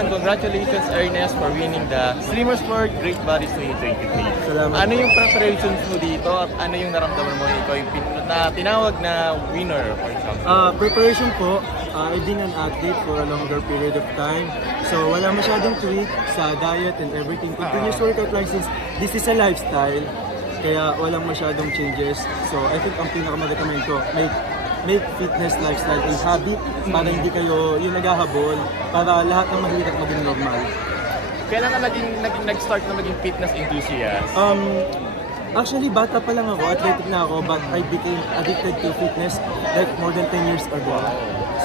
Ayun, congratulations Ernest for winning the Streamers World Great Bodies 2023. Salamat. Ano yung preparations mo dito at ano yung naramdaman mo ikaw yung tinawag na winner for example? Preparation po, I've been an athlete for a longer period of time. So wala masyadong tweak sa diet and everything. Continuous workout lang since this is a lifestyle. Kaya walang masyadong changes. So I think ang pinaka-recommend ko, make fitness lifestyle a habit para hindi kayo yung naghahabol, para lahat ng mahirap maging normal. Kailan ka nag-start na maging fitness enthusiast? Actually, bata pa lang ako, athletic na ako, but I became addicted to fitness like more than 10 years ago.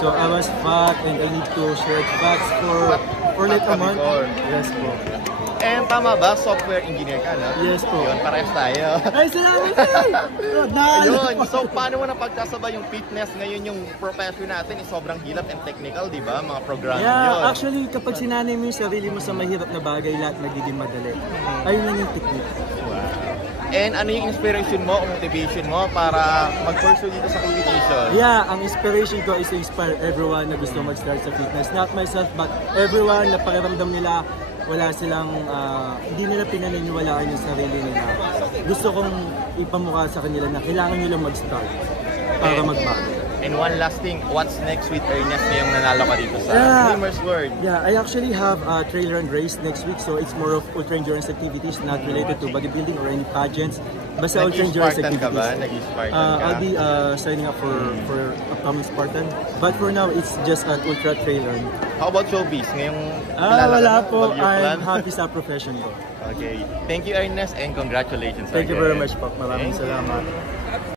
So I was fat and I need to shed fats for like a month. Yes po. And tama ba? Software engineer ka, no? Yes po. Yun, parehas tayo. Ay, salamat sir! Ayun, so paano mo napagkasabay yung fitness ngayon yung profession natin is sobrang hirap and technical, di ba? Mga programming yun. Actually, kapag sinanay mo yung sarili mo sa mahirap na bagay, lahat nagiging madali. Ayun lang yung technique. And ano yung inspiration mo o motivation mo para mag-pursue dito sa competition? Yeah, ang inspiration ko is to inspire everyone na gusto mag-start sa fitness. Not myself, but everyone na pakiramdam nila wala silang, hindi nila pinaniniwalaan yung sarili nila. Gusto kong ipamukha sa kanila na kailangan nila mag-start para magbago. And one last thing, what's next with Ernest ngayong nanalo ka dito sa Streamers World? Yeah, I actually have a trail run race next week, so it's more of ultra endurance activities, not related to bodybuilding or any pageants. Basta ultra endurance activities. Ka ba? Nag-Spartan ka? I'll be signing up for upcoming Spartan, but for now it's just an ultra trail run. How about showbiz? Ngayong wala po. I'm happy sa profession ko. Okay. Thank you Ernest and congratulations. Thank you very much po. Maraming salamat.